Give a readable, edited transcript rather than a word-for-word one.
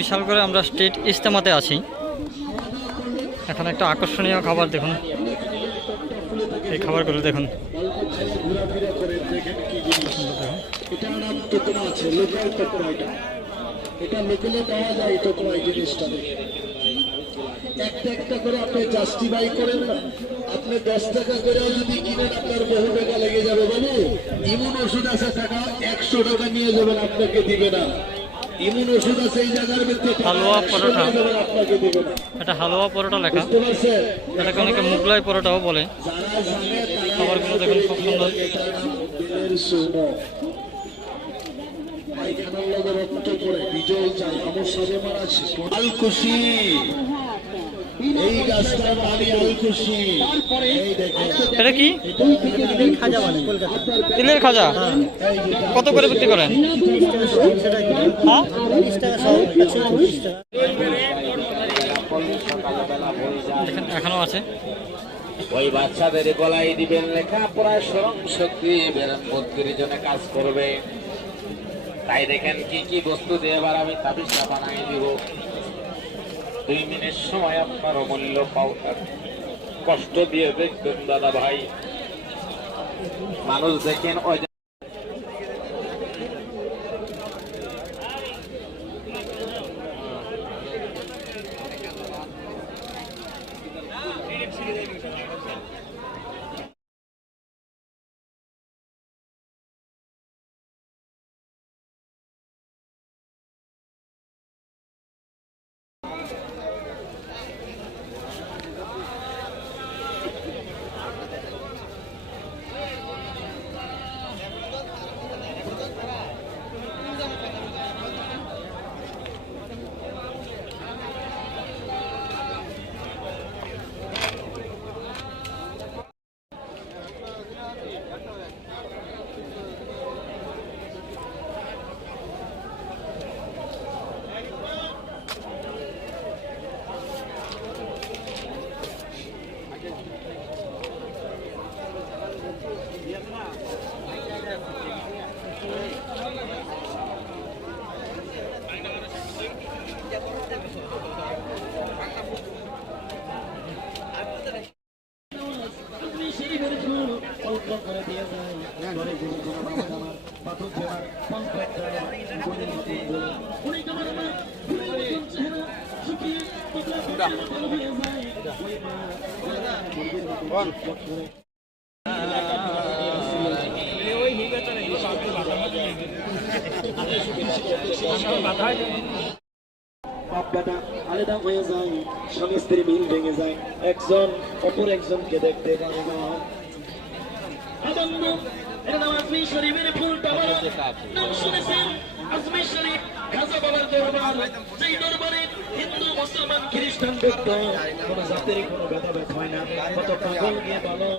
বিশাল করে আমরা স্ট্রিট ইজতেমাতে আছি। এখানে একটা আকর্ষণীয় খাবার দেখুন, এই খাবারগুলো দেখুন। একটা একটা করে আপনি জাস্টিফাই করেন না, আপনি 10 টাকা করে যদি কিনেন আপনার বহু টাকা লেগে যাবে। বলে ইমুন ওষুধ আছে, টাকা 100 টাকা নিয়ে যাবেন, আপনাকে দিবে না। ইমুন ওষুধ আছে এই জায়গার ভিতরে, হালুয়া পরোটা, আপনাকে দিবে না। এটা হালুয়া পরোটা লেখা, বুঝতে পারছেন? এটাকে অনেকে মুগলাই পরোটাও বলে। যারা জানে খাবারগুলো দেখুন খুব সুন্দর। দিলের সুনো পায়খানার লগে রক্ত করে বিজল চাই, আমার সবে মারা আছে আলকুশি। এই গাছটার নামই আলকুশি। এই দেখেন এটা কি? খাজা বলে কলকাতা। তিলের খাজা। কত করে বিক্রি করেন? 30 টাকা কিলো। হ্যাঁ, 30 টাকা সহ, 130 টাকা। দেখেন এখনো আছে। ওই বাচ্চাদের গলায় দিবেন লেখাপড়ায় স্মরণ শক্তি, বেরন 32 জনে কাজ করবে। তাই দেখেন কি কি বস্তু দিয়ে এবার আমি তাবিজটা বানাই দিব। 2 মিনিট সময় আপনার অমূল্য পাওয়ার কষ্ট দিয়ে দেখবেন দাদা ভাই। মানুষ দেখেন ওই বাপ্পাটা আলাদা হয়ে যায়, স্বামী স্ত্রী মিল ভেঙে যায়, একজন অপর একজনকে দেখতে পারে না। এটা নাম আজমি শরীফের ফুলটা নাম শুনেছেন? আজমি শরীফ খাজা বাবার দরবার, যেই দরবারে হিন্দু মুসলমান খ্রিস্টান ব্যক্তি কোনো জাতের কোনো ভেদাভেদ হয় না। কত পাগল গিয়ে বলো।